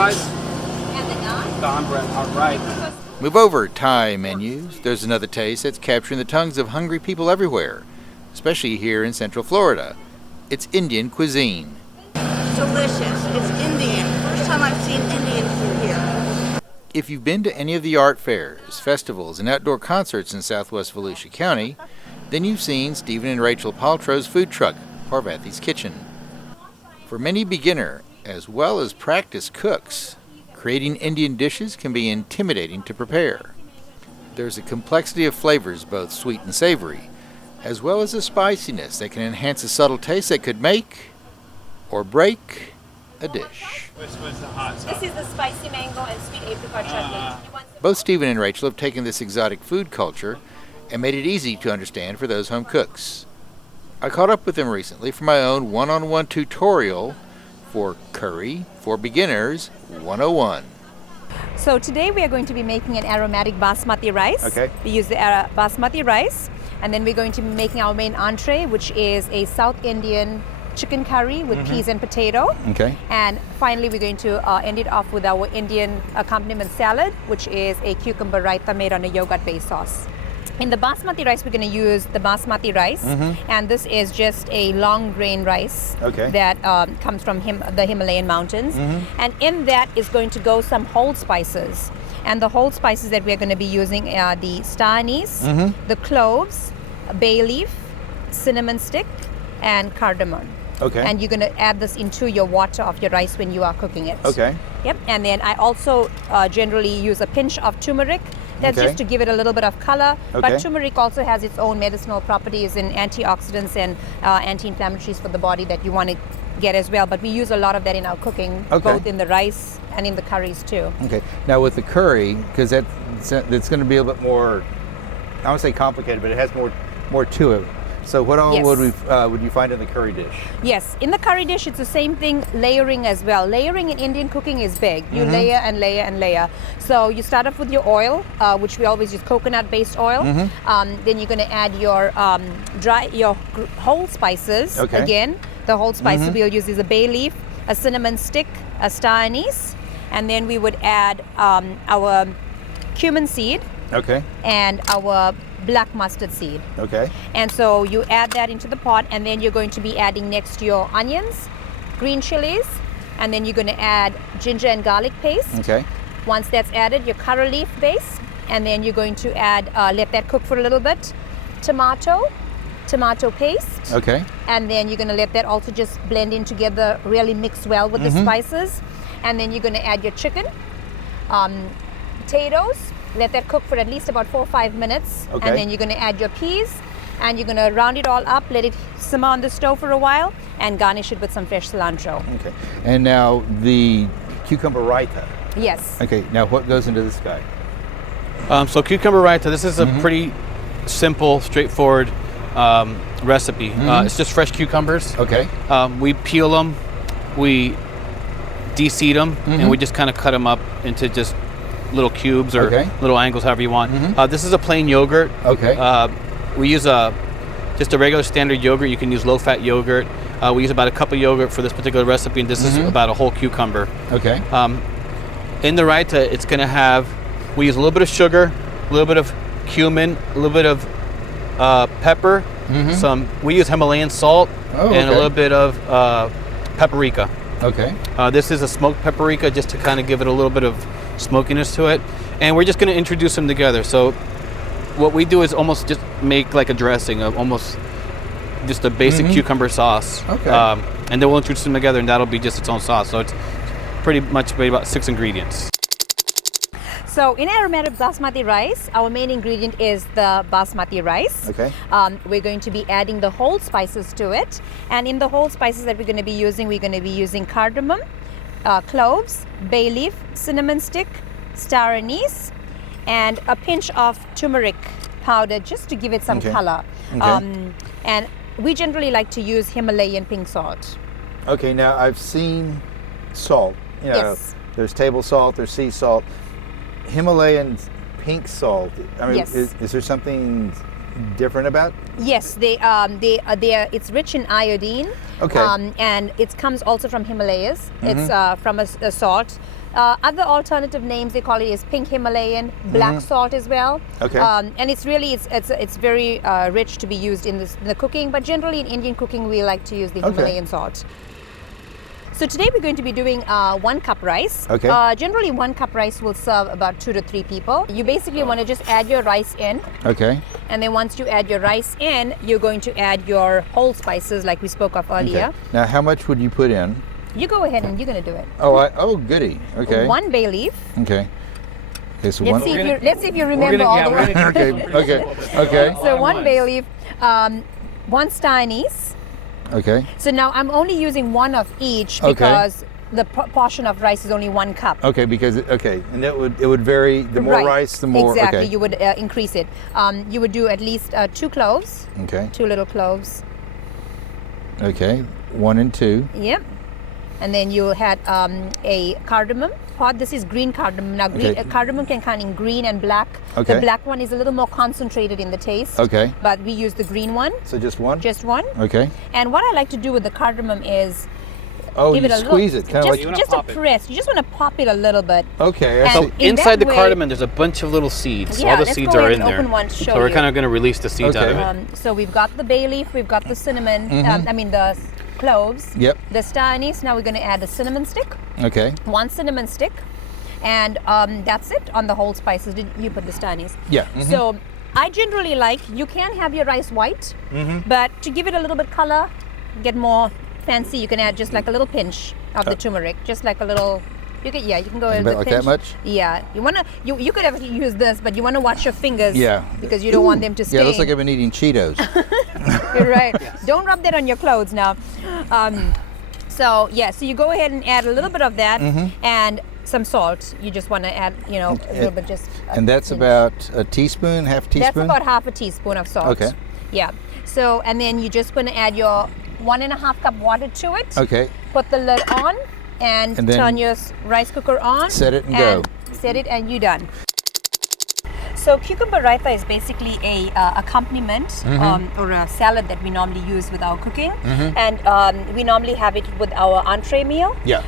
fries. And the naan? The naan bread, all right. Move over, Thai menus. There's another taste that's capturing the tongues of hungry people everywhere, especially here in Central Florida. It's Indian cuisine. Delicious. It's Indian. First time I've seen Indian food here. If you've been to any of the art fairs, festivals, and outdoor concerts in southwest Volusia County, then you've seen Stephen and Rachel Paltrow's food truck, Parvathy's Kitchen. For many beginner as well as practiced cooks, creating Indian dishes can be intimidating to prepare. There's a complexity of flavors, both sweet and savory, as well as a spiciness that can enhance a subtle taste that could make or break a dish. What's the hot sauce? This is the spicy mango and sweet apricot chutney. Both Stephen and Rachel have taken this exotic food culture and made it easy to understand for those home cooks. I caught up with them recently for my own one-on-one tutorial for Curry for Beginners 101. So today we are going to be making an aromatic basmati rice. Okay. We use the basmati rice, and then we're going to be making our main entree, which is a South Indian chicken curry with peas and potato. Okay. And finally we're going to end it off with our Indian accompaniment salad, which is a cucumber raita made on a yogurt-based sauce. In the basmati rice, we're going to use the basmati rice, and this is just a long grain rice that comes from the Himalayan mountains. And in that is going to go some whole spices. And the whole spices that we're going to be using are the star anise, the cloves, bay leaf, cinnamon stick, and cardamom. Okay. And you're going to add this into your water of your rice when you are cooking it. Okay. Yep. And then I also generally use a pinch of turmeric. That's just to give it a little bit of color. But turmeric also has its own medicinal properties and antioxidants and anti-inflammatories for the body that you want to get as well. But we use a lot of that in our cooking, both in the rice and in the curries too. Okay. Now with the curry, because that's going to be a little bit more, I won't say complicated, but it has more to it. So what all would you find in the curry dish? Yes, in the curry dish, it's the same thing, layering as well. Layering in Indian cooking is big. You layer and layer and layer. So you start off with your oil, which we always use coconut-based oil. Then you're going to add your whole spices. Again, the whole spices we'll use is a bay leaf, a cinnamon stick, a star anise, and then we would add our cumin seed. And our black mustard seed. And so you add that into the pot, and then you're going to be adding next your onions, green chilies, and then you're going to add ginger and garlic paste. Once that's added, your curry leaf base, and then you're going to add, let that cook for a little bit, tomato paste. And then you're going to let that also just blend in together, really mix well with the spices. And then you're going to add your chicken, potatoes. Let that cook for at least about 4 or 5 minutes. And then you're going to add your peas, and you're going to round it all up, let it simmer on the stove for a while, and garnish it with some fresh cilantro. And now the cucumber raita. Yes. Now what goes into this guy? So cucumber raita, this is a pretty simple, straightforward recipe. It's just fresh cucumbers. We peel them, we de-seed them, and we just kind of cut them up into just little cubes or little angles, however you want. This is a plain yogurt. We use just a regular standard yogurt. You can use low-fat yogurt. We use about a cup of yogurt for this particular recipe, and this is about a whole cucumber. In the raita, it's going to have, we use a little bit of sugar, a little bit of cumin, a little bit of pepper, we use Himalayan salt, and a little bit of paprika. This is a smoked paprika just to kind of give it a little bit of smokiness to it, and we're just going to introduce them together. So what we do is almost just make like a dressing of almost just a basic cucumber sauce, and then we'll introduce them together, and that'll be just its own sauce. So it's pretty much made about 6 ingredients. So in aromatic basmati rice, our main ingredient is the basmati rice. We're going to be adding the whole spices to it, and in the whole spices that we're going to be using cardamom, cloves, bay leaf, cinnamon stick, star anise, and a pinch of turmeric powder just to give it some color. And we generally like to use Himalayan pink salt. Now I've seen salt. You know, there's table salt, there's sea salt. Himalayan pink salt. I mean, is there something different about? Yes, they are. It's rich in iodine. And it comes also from Himalayas. It's from a salt. Other alternative names they call it is pink Himalayan, black salt as well. Okay. And it's really it's very rich to be used in the cooking, but generally in Indian cooking we like to use the Himalayan salt. So today we're going to be doing 1 cup rice. Okay. Generally 1 cup rice will serve about 2 to 3 people. You basically want to just add your rice in. Okay. And then once you add your rice in, you're going to add your whole spices like we spoke of earlier. Okay. Now how much would you put in? You go ahead and you're going to do it. Oh, goody. Okay. 1 bay leaf. Okay. Okay, so Let's see if you remember all the ones. Okay. So 1 bay leaf, 1 star anise. Okay. So now I'm only using 1 of each because the portion of rice is only 1 cup. Okay, because and it would vary. The more rice, the more. Exactly, you would increase it. You would do at least 2 cloves. Okay. 2 little cloves. Okay, 1 and 2. Yep. And then you had a cardamom pod. This is green cardamom. Now, cardamom can come in green and black. Okay. The black one is a little more concentrated in the taste. Okay. But we use the green one. So just 1? Just 1. Okay. And what I like to do with the cardamom is give it a squeeze it, kind of like just a press. You just want to pop it a little bit. Okay. And so inside the cardamom, there's a bunch of little seeds. Yeah, all the let's seeds go are ahead in and there. open one to show so we're you. kind of going to release the seeds out of it. So we've got the bay leaf, we've got the cinnamon. The cloves. Yep. The star anise. Now we're going to add a cinnamon stick. Okay. 1 cinnamon stick, and that's it on the whole spices. Did you put the star anise? Yeah. So I generally like, you can have your rice white, but to give it a little bit color, get more fancy, you can add just like a little pinch of the turmeric, just like a little. You can go a bit pinch. like that much. Yeah, you could have use this, but you want to watch your fingers. Yeah. Because you don't want them to stain. Yeah, it looks like I've been eating Cheetos. You're right. Don't rub that on your clothes now. So you go ahead and add a little bit of that and some salt. You just want to add, a little bit just. And that's about a teaspoon, half a teaspoon? That's about half a teaspoon of salt. Okay. Yeah. So, and then you're just going to add your 1.5 cup water to it. Okay. Put the lid on and turn your rice cooker on. Set it and go. Set it and you're done. So cucumber raita is basically a accompaniment or a salad that we normally use with our cooking, and we normally have it with our entree meal. Yeah.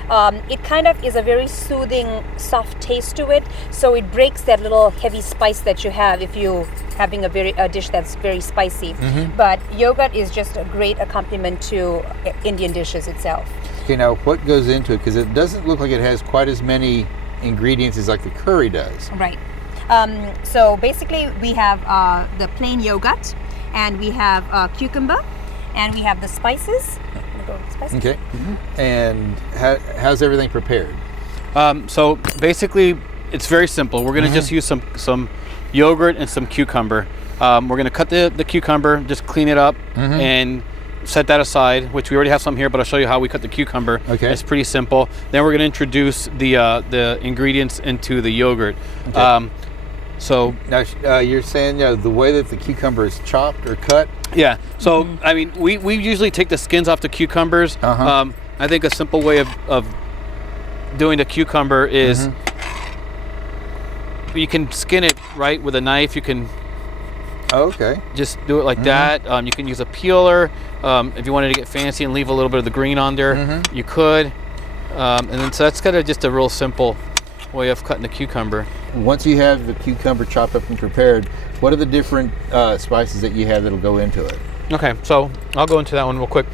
It kind of is a very soothing, soft taste to it, so it breaks that little heavy spice that you have if you're having a dish that's very spicy. But yogurt is just a great accompaniment to Indian dishes itself. Okay, now what goes into it? Because it doesn't look like it has quite as many ingredients as like the curry does. Right. So basically we have the plain yogurt, and we have cucumber, and we have the spices. Okay. And how's everything prepared? So basically it's very simple. We're going to just use some yogurt and some cucumber. We're going to cut the cucumber, just clean it up and set that aside, which we already have some here, but I'll show you how we cut the cucumber. Okay. It's pretty simple. Then we're going to introduce the ingredients into the yogurt. Okay. So now you're saying the way that the cucumber is chopped or cut? Yeah. So I mean, we usually take the skins off the cucumbers. I think a simple way of doing the cucumber is you can skin it right with a knife. You can just do it like that. You can use a peeler if you wanted to get fancy and leave a little bit of the green on there. You could, and then so that's kind of just a real simple way of cutting the cucumber. Once you have the cucumber chopped up and prepared, what are the different spices that you have that'll go into it? Okay, so I'll go into that one real quick.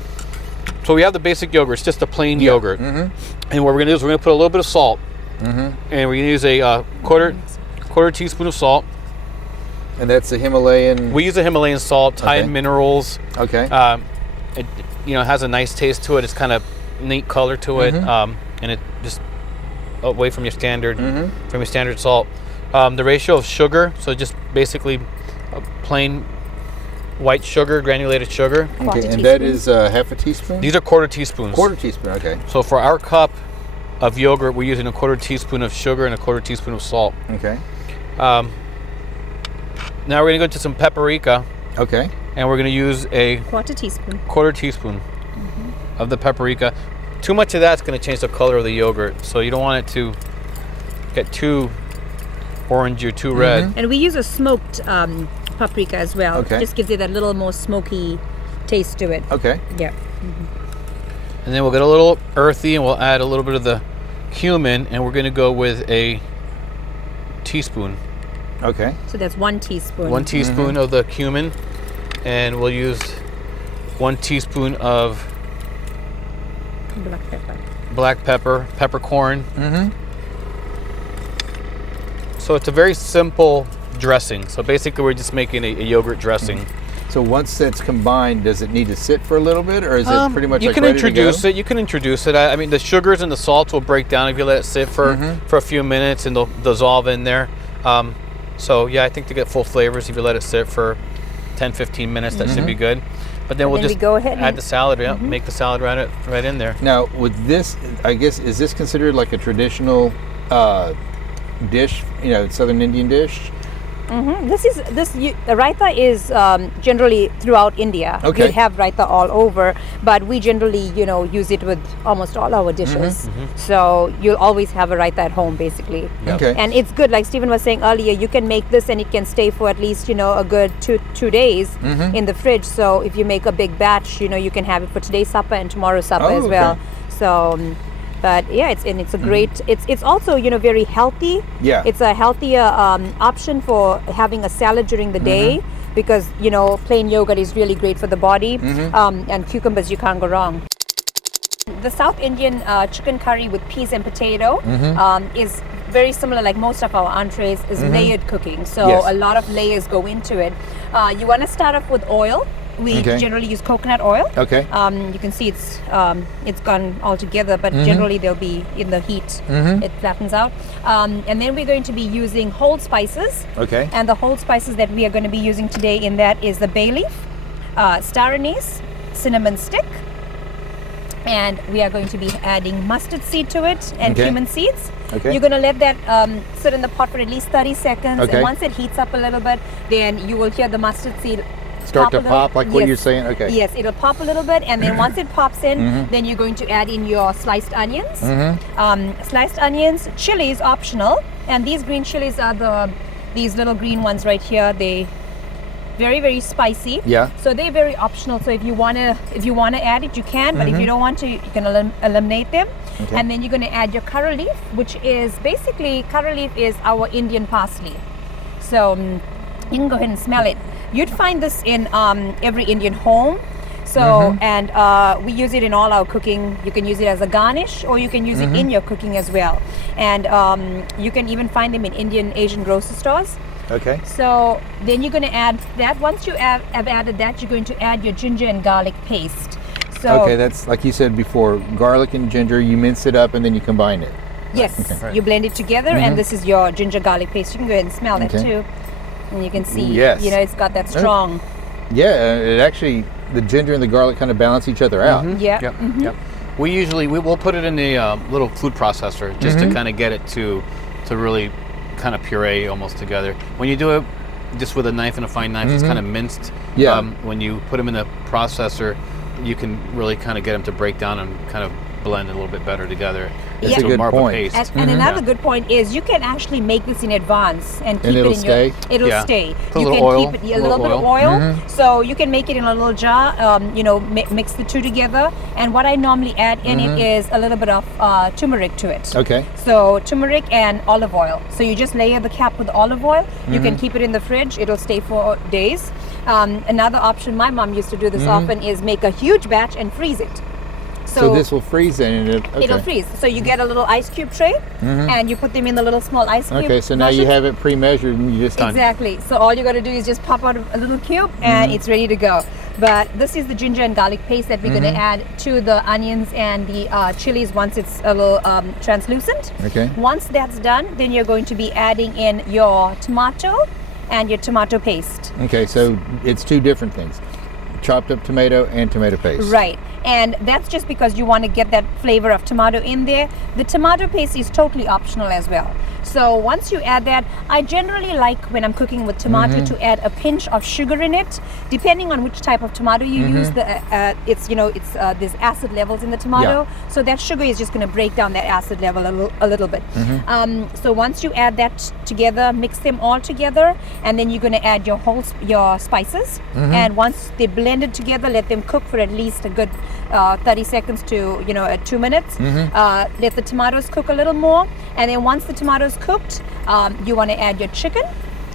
So we have the basic yogurt. It's just a plain yogurt. And what we're going to do is we're going to put a little bit of salt. And we're going to use a quarter teaspoon of salt. And that's the Himalayan? We use a Himalayan salt, high in minerals. Okay. It has a nice taste to it. It's kind of neat color to it. And it just away from your standard salt. The ratio of sugar, so just basically plain white sugar, granulated sugar. Okay, and that is half a teaspoon? These are quarter teaspoons. Quarter teaspoon, okay. So for our cup of yogurt, we're using a quarter teaspoon of sugar and a quarter teaspoon of salt. Okay. Now we're going to go into some paprika. Okay. And we're going to use a quarter teaspoon of the paprika. Too much of that's going to change the color of the yogurt, so you don't want it to get too orange or too red. And we use a smoked paprika as well. Okay. Just gives it that little more smoky taste to it. Okay. Yeah. And then we'll get a little earthy, and we'll add a little bit of the cumin, and we're going to go with a teaspoon. Okay. So that's 1 teaspoon. 1 teaspoon of the cumin, and we'll use 1 teaspoon of Black pepper. peppercorn. So it's a very simple dressing. So basically we're just making a yogurt dressing. So once that's combined, does it need to sit for a little bit, or is it pretty much you like can ready introduce to go? it. You can introduce it. I mean, the sugars and the salts will break down if you let it sit for a few minutes, and they'll dissolve in there. So yeah, I think to get full flavors, if you let it sit for 10-15 minutes, that should be good. But then we'll just go ahead add and the salad. Yeah, make the salad right in there. Now, with this, I guess, is this considered like a traditional dish? You know, Southern Indian dish. The raita is generally throughout India. Okay. You have raita all over, but we generally, use it with almost all our dishes. So you'll always have a raita at home, basically. Okay. And it's good, like Stephen was saying earlier, you can make this and it can stay for at least, a good two days in the fridge. So if you make a big batch, you can have it for today's supper and tomorrow's supper as well. Okay. So, but yeah, it's a great. It's also very healthy. Yeah. It's a healthier option for having a salad during the day because plain yogurt is really great for the body. And cucumbers, you can't go wrong. The South Indian chicken curry with peas and potato is very similar, like most of our entrees, is layered cooking. So Yes. a lot of layers go into it. You want to start off with oil. We generally use coconut oil. Okay. You can see it's gone all together, but generally they'll be in the heat. It flattens out. And then we're going to be using whole spices. Okay. And the whole spices that we are going to be using today in that is the bay leaf, star anise, cinnamon stick, and we are going to be adding mustard seed to it and cumin seeds. Okay. You're going to let that sit in the pot for at least 30 seconds. Okay. And once it heats up a little bit, then you will hear the mustard seed Start to a little. pop, like what Yes. you're saying? Okay. Yes, it'll pop a little bit, and then once it pops in, then you're going to add in your sliced onions. Sliced onions, chili is optional, and these green chilies are these little green ones right here. They very, very spicy. Yeah. So they're very optional. So if you wanna add it, you can. But if you don't want to, you can eliminate them. Okay. And then you're gonna add your curry leaf, which is basically our Indian parsley. So you can go ahead and smell it. You'd find this in every Indian home. So, and we use it in all our cooking. You can use it as a garnish, or you can use it in your cooking as well. And you can even find them in Indian, Asian grocery stores. Okay. So then you're going to add that. Once you have added that, you're going to add your ginger and garlic paste. So Okay, that's like you said before, garlic and ginger, you mince it up and then you combine it. yes, you blend it together, and this is your ginger garlic paste. You can go ahead and smell that Okay. too. And you can see, Yes. it's got that strong. Yeah, it actually, the ginger and the garlic kind of balance each other out. Yeah. Yep. Yep. We'll put it in a little food processor just to kind of get it to really kind of puree almost together. When you do it just with a knife and a fine knife, it's kind of minced. Yeah. When you put them in the processor, you can really kind of get them to break down and kind of blend a little bit better together. That's into a good more of a point. paste. And another good point is you can actually make this in advance and keep it'll it in stay? It'll Yeah. stay. Put a You little can oil, keep it a a little bit of oil. oil. So you can make it in a little jar. Mix the two together. And what I normally add in it is a little bit of turmeric to it. Okay. So turmeric and olive oil. So you just layer the cap with olive oil. You can keep it in the fridge. It'll stay for days. Another option, my mom used to do this often, is make a huge batch and freeze it. So this will freeze then, and It'll freeze. So you get a little ice cube tray, and you put them in the little small ice cube. Okay, so now you have it pre-measured and you just Exactly. So all you got to do is just pop out a little cube, and it's ready to go. But this is the ginger and garlic paste that we're going to add to the onions and the chilies once it's a little translucent. Okay. Once that's done, then you're going to be adding in your tomato and your tomato paste. Okay, so it's two different things. Chopped up tomato and tomato paste. Right. And that's just because you want to get that flavor of tomato in there. The tomato paste is totally optional as well. So once you add that, I generally like when I'm cooking with tomato to add a pinch of sugar in it, depending on which type of tomato you use. There's acid levels in the tomato, so that sugar is just going to break down that acid level a little bit. So once you add that together, mix them all together, and then you're going to add your spices. And once they're blended together, let them cook for at least a good 30 seconds to 2 minutes. Let the tomatoes cook a little more, and then once the tomatoes cooked, you want to add your chicken.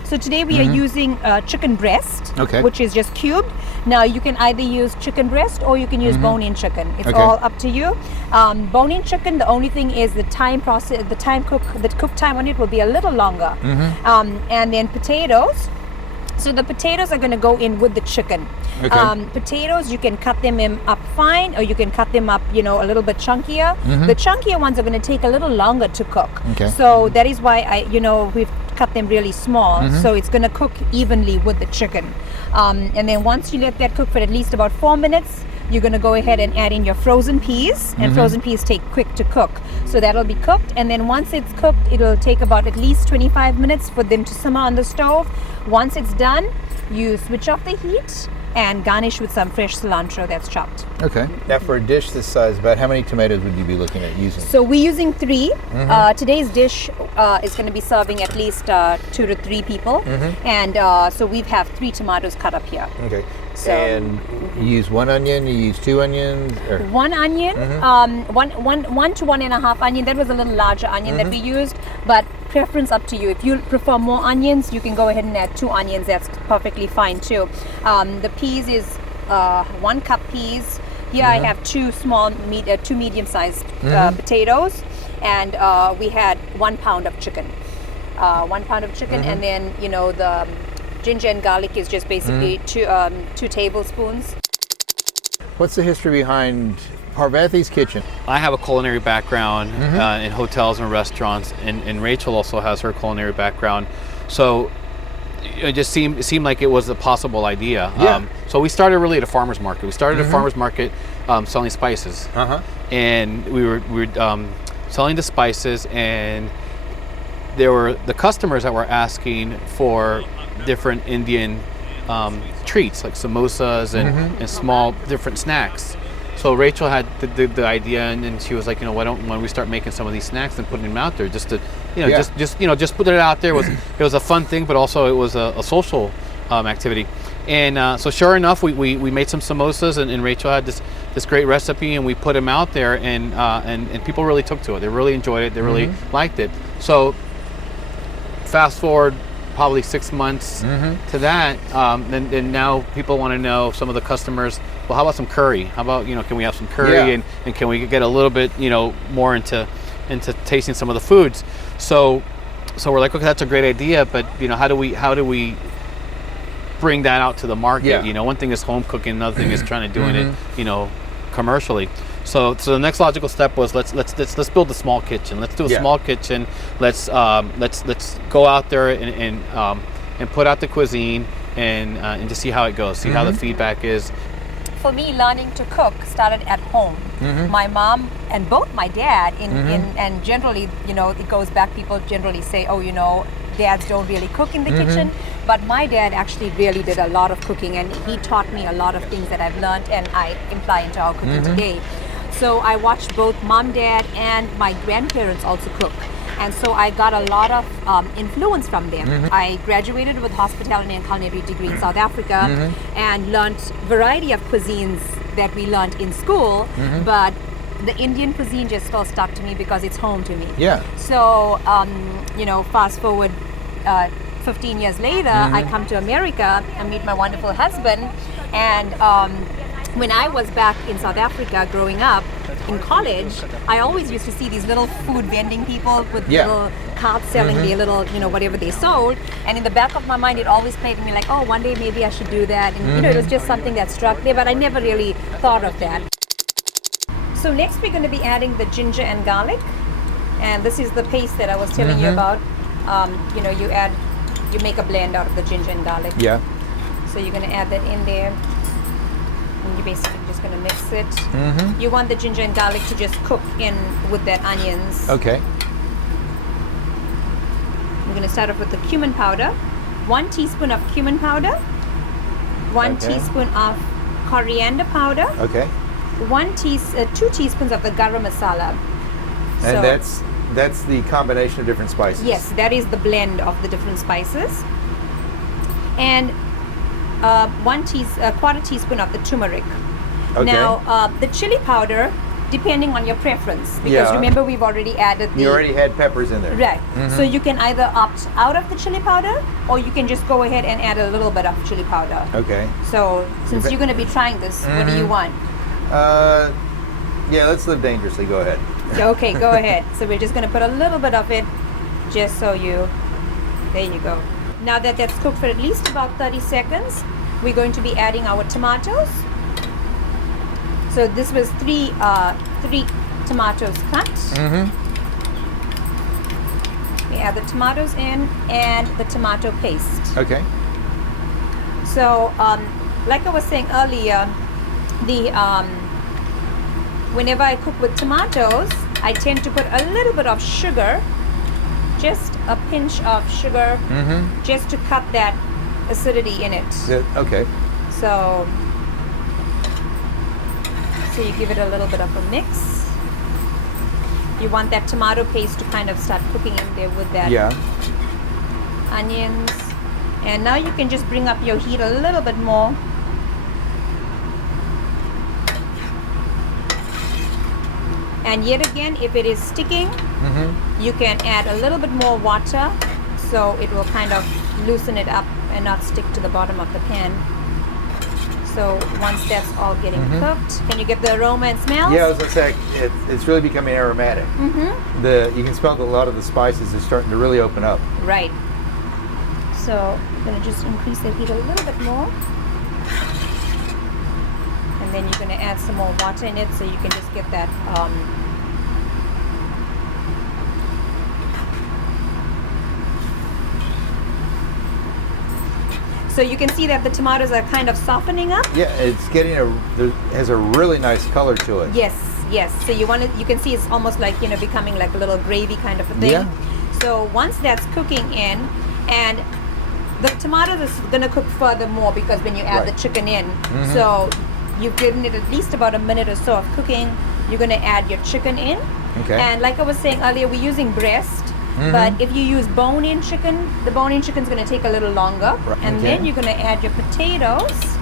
So today we are using chicken breast, which is just cubed. Now you can either use chicken breast or you can use bone-in chicken. It's all up to you. Bone-in chicken, the only thing is the cook time on it will be a little longer. And then potatoes. So the potatoes are going to go in with the chicken. Potatoes, you can cut them up fine, or you can cut them up, a little bit chunkier. The chunkier ones are going to take a little longer to cook. So that is why we've cut them really small. So it's going to cook evenly with the chicken. And then once you let that cook for at least about 4 minutes, you're going to go ahead and add in your frozen peas, and frozen peas take quick to cook. So that'll be cooked, and then once it's cooked, it'll take about at least 25 minutes for them to simmer on the stove. Once it's done, you switch off the heat and garnish with some fresh cilantro that's chopped. Okay. Now for a dish this size, about how many tomatoes would you be looking at using? So we're using 3. Today's dish is going to be serving at least 2 to 3 people. And so we have 3 tomatoes cut up here. Okay. So, and you use 1 onion, you use 2 onions? Or? 1 onion, 1 to 1.5 onion. That was a little larger onion that we used, but preference up to you. If you prefer more onions, you can go ahead and add 2 onions. That's perfectly fine too. The peas is 1 cup peas. Here I have 2 medium-sized potatoes, and we had 1 pound of chicken. 1 pound of chicken, and then the ginger and garlic is just basically 2 tablespoons. What's the history behind Parvathy's Kitchen? I have a culinary background in hotels and restaurants, and Rachel also has her culinary background. So it just seemed like it was a possible idea. So we started really at a farmer's market. We started at a farmer's market selling spices, and we were selling the spices, and there were the customers that were asking for different Indian treats like samosas and small different snacks. So Rachel had the idea, and then she was like, why don't we start making some of these snacks and putting them out there, just to just put it out there. It was a fun thing, but also it was a social activity. And so sure enough, we made some samosas, and Rachel had this great recipe, and we put them out there, and people really took to it. They really enjoyed it. They really liked it. So fast forward probably 6 months to that, and now people want to know, some of the customers, well, how about some curry? How about, can we have some curry, and can we get a little bit, more into tasting some of the foods? So we're like, okay, that's a great idea, but how do we bring that out to the market? One thing is home cooking, another thing is trying to doing it, commercially. So the next logical step was let's build a small kitchen. Let's do a small kitchen. Let's go out there and put out the cuisine and just see how it goes. See how the feedback is. For me, learning to cook started at home. My mom and both my dad, and generally, it goes back. People generally say, dads don't really cook in the kitchen, but my dad actually really did a lot of cooking, and he taught me a lot of things that I've learned and I imply into our cooking today. So I watched both mom, dad, and my grandparents also cook. And so I got a lot of influence from them. I graduated with hospitality and culinary degree in South Africa and learned variety of cuisines that we learned in school, but the Indian cuisine just still stuck to me because it's home to me. So, fast forward 15 years later, I come to America and meet my wonderful husband, and when I was back in South Africa growing up in college, I always used to see these little food vending people with little carts selling their little, whatever they sold. And in the back of my mind, it always played to me like, oh, one day maybe I should do that. And, it was just something that struck there, but I never really thought of that. So next we're going to be adding the ginger and garlic. And this is the paste that I was telling you about. You make a blend out of the ginger and garlic. So you're going to add that in there. And you're basically just going to mix it. You want the ginger and garlic to just cook in with that onions. Okay. we're going to start off with the cumin powder. 1 teaspoon of cumin powder. 1 teaspoon of coriander powder. Okay. 2 teaspoons of the garam masala. And that's the combination of different spices. Yes, that is the blend of the different spices. And quarter teaspoon of the turmeric. Okay. Now, the chili powder, depending on your preference, because remember we've already added You already had peppers in there. Right. So you can either opt out of the chili powder, or you can just go ahead and add a little bit of chili powder. Okay. So since you're going to be trying this, what do you want? Yeah, let's live dangerously. Go ahead. Okay, go ahead. So we're just going to put a little bit of it, just so there you go. Now that that's cooked for at least about 30 seconds, we're going to be adding our tomatoes. So this was three tomatoes cut. We add the tomatoes in and the tomato paste. Okay. So, like I was saying earlier, whenever I cook with tomatoes, I tend to put a little bit of sugar, just a pinch of sugar, just to cut that acidity in it. Okay. So you give it a little bit of a mix. You want that tomato paste to kind of start cooking in there with that onions. And now you can just bring up your heat a little bit more. And yet again, if it is sticking, you can add a little bit more water, so it will kind of loosen it up and not stick to the bottom of the pan. So once that's all getting cooked, can you get the aroma and smells? Yeah, I was gonna say it's really becoming aromatic. You can smell that a lot of the spices are starting to really open up. Right. So I'm gonna just increase the heat a little bit more, and then you're gonna add some more water in it, so you can just get that. So you can see that the tomatoes are kind of softening up. Yeah, it's getting has a really nice color to it. Yes. So you can see it's almost like, becoming like a little gravy kind of a thing. Yeah. So once that's cooking in, and the tomatoes is gonna cook further more because when you add the chicken in, so you've given it at least about a minute or so of cooking. You're gonna add your chicken in. Okay. And like I was saying earlier, we're using breast. But if you use bone-in chicken, the bone-in chicken is going to take a little longer. Right. And then you're going to add your potatoes.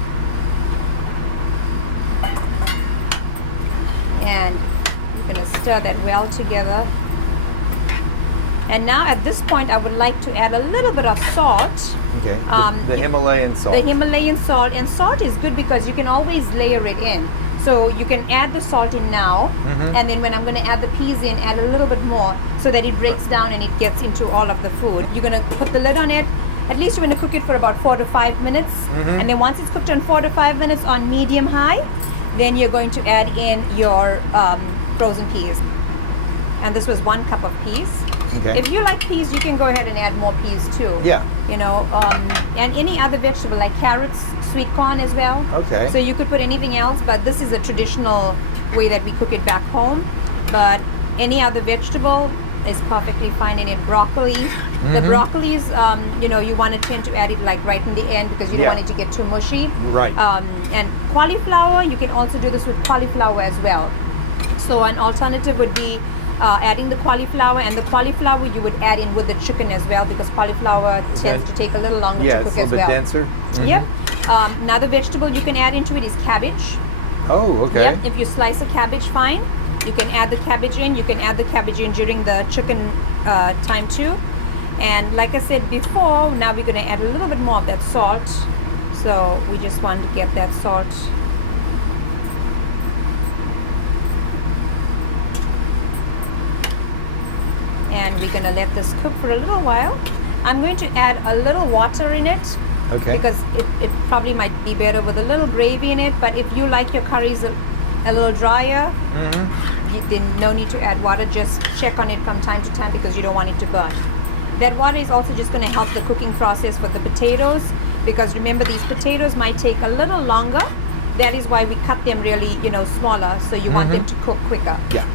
And you're going to stir that well together. And now at this point, I would like to add a little bit of salt. Okay. The Himalayan salt. The Himalayan salt. And salt is good because you can always layer it in. So you can add the salt in now, and then when I'm going to add the peas in, add a little bit more so that it breaks down and it gets into all of the food. You're going to put the lid on it. At least you're going to cook it for about 4 to 5 minutes. And then once it's cooked on 4 to 5 minutes on medium high, then you're going to add in your frozen peas. And this was 1 cup of peas. Okay. If you like peas, you can go ahead and add more peas too. Yeah. And any other vegetable like carrots, sweet corn as well. Okay. So you could put anything else, but this is a traditional way that we cook it back home. But any other vegetable is perfectly fine in it. Broccoli. The broccoli is, you want to tend to add it like right in the end because you don't want it to get too mushy. Right. And cauliflower, you can also do this with cauliflower as well. So an alternative would be adding the cauliflower, and the cauliflower you would add in with the chicken as well because cauliflower tends to take a little longer to cook as well. Yeah, it's a little bit denser. Yep. Another vegetable you can add into it is cabbage. Oh, okay. Yep. If you slice a cabbage fine, you can add the cabbage in. You can add the cabbage in during the chicken time too. And like I said before, now we're going to add a little bit more of that salt. So we just want to get that salt. And we're going to let this cook for a little while. I'm going to add a little water in it. Okay. Because it probably might be better with a little gravy in it. But if you like your curries a little drier, then no need to add water. Just check on it from time to time because you don't want it to burn. That water is also just going to help the cooking process for the potatoes. Because remember, these potatoes might take a little longer. That is why we cut them really, smaller. So you want them to cook quicker. Yeah.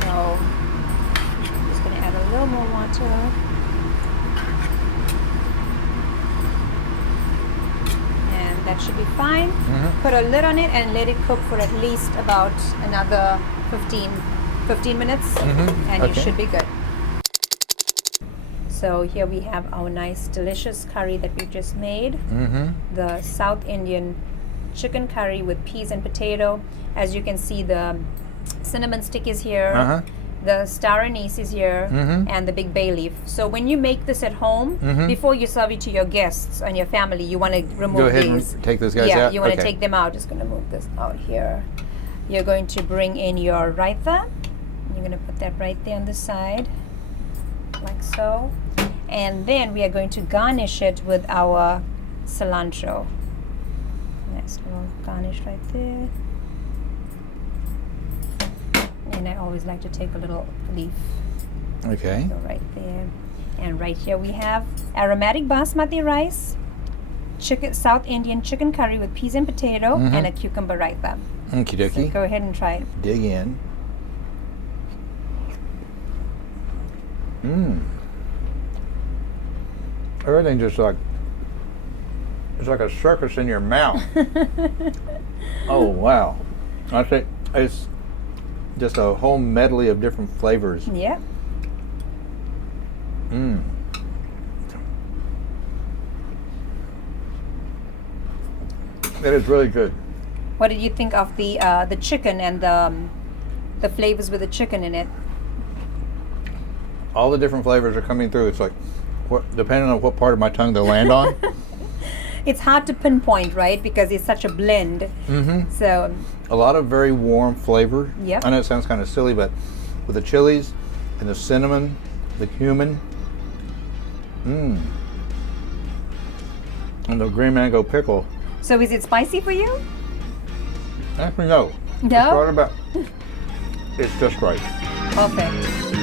So a little more water. that should be fine. Put a lid on it and let it cook for at least about another 15 minutes, and you should be good. So here we have our nice delicious curry that we just made. The South Indian chicken curry with peas and potato. As you can see, the cinnamon stick is here. The star anise is here, and the big bay leaf. So when you make this at home, before you serve it to your guests and your family, you want to remove Go ahead these. and take those guys out? Yeah, you want to take them out. Just going to move this out here. You're going to bring in your raita. You're going to put that right there on the side, like so. And then we are going to garnish it with our cilantro. Nice little garnish right there. And I always like to take a little leaf. Okay. So right there. And right here we have aromatic basmati rice, South Indian chicken curry with peas and potato, and a cucumber raita. Okie dokie. So go ahead and try it. Dig in. Everything just like, it's like a circus in your mouth. Oh, wow. I think it's just a whole medley of different flavors. Yeah. That is really good. What did you think of the chicken and the flavors with the chicken in it? All the different flavors are coming through. It's like, depending on what part of my tongue they land on. It's hard to pinpoint, right? Because it's such a blend. So A lot of very warm flavor. Yep. I know it sounds kind of silly, but with the chilies and the cinnamon, the cumin, and the green mango pickle. So is it spicy for you? Actually, no. No? It's right about. It's just right. Perfect.